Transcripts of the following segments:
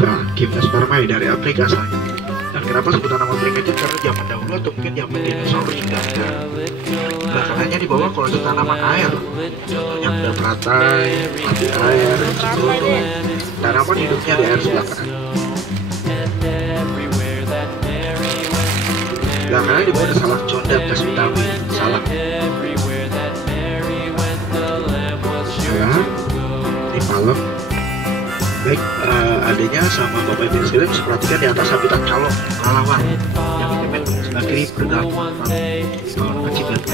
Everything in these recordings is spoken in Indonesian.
juga game Espermai dari Afrika asalnya. Dan kenapa sebutan nama primitif? Karena zaman dahulu atau mungkin zaman dinosaurus sudah ada. Belakangannya di bawah kalau ada tanaman air, contohnya benda peratai, mati air, cikodo. Tanaman hidupnya di air sebelah kanan. Belakangan di bawah ada salak condet khas Betawi, salak. Ya, ini palem. Baik, adanya sama bapak ibu sekalian bisa perhatikan di atas habitat calong pahlawan yang dipimpin sebelah kiri bergabung kalau kecil dan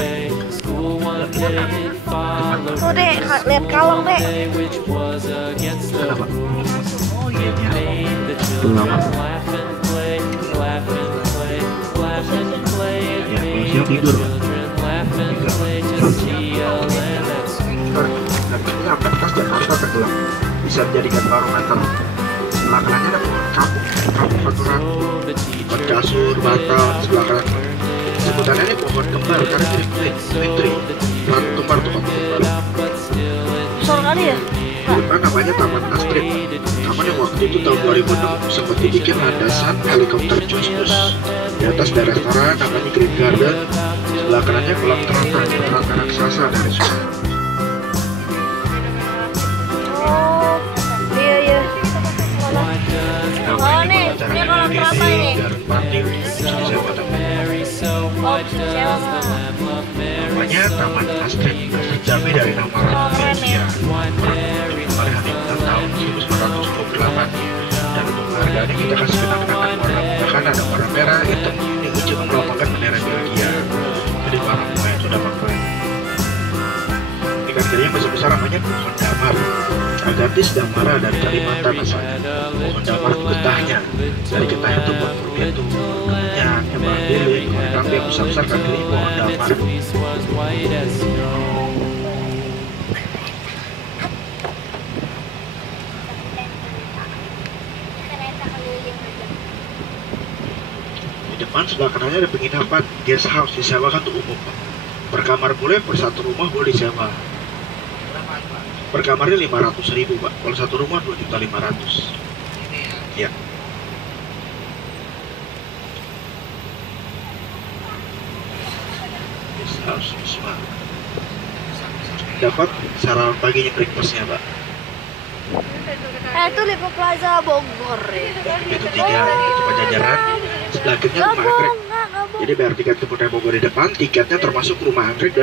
Tuh dek, lihat kalong dek. kenapa? Oh iya ya, itu lama. Ya, kalau siang tidur. Sampai atas Jakarta tenggelam. Bisa dijadikan barometer. Sebelah kanannya ada pohon kapuk, kapuk baturan, pohon kasur, batang, sebelah kanan. Sebutannya ini pohon kembar karena mirip twin tree. Batu kembar tuh pohon kembar. Besar kali ya? Bukan namanya Taman Astrid. Taman yang waktu itu tahun 2006 sempat dibikin landasan helikopter Justice. Di atas ada restoran namanya Green Garden. Sebelah kanannya kolam teratai raksasa dari sungai. Iya. Oh nih, ini kolam teratai nih. Oh, sewa. Namanya Taman Astrid, terjamai dari nama Belgia. Pada hari tahun 1928. Dan untuk penghargaannya kita kasih kenang-kenangan warna bahkan ada warna merah, hitam, ini juga melambangkan bendera Belgia. Jadi warna merah itu dapat keren. Ikan kerinya besar-besar namanya pohon damar. Agathis damara dari Kalimantan asalnya. Pohon damar itu getahnya. Dari getahnya itu pohon kurnia itu kemenyan, bahan bilik, pohon kambing yang besar-besar kaki pohon damar. Di depan sebelah kanannya ada penginapan guest house, disewakan untuk umum. Per kamar boleh, per satu rumah boleh disewa. Per kamarnya 500.000 Pak. Kalau satu rumah 2.500.000. Ya. Guest house Wisma. Dapat sarapan paginya breakfastnya Pak. Itu Lipo Plaza Bogor ya. Itu 3, itu Pajajaran. Sebelah kirinya rumah anggrek. Jadi bayar tiket ke Kota Bogor di depan, tiketnya termasuk rumah anggrek.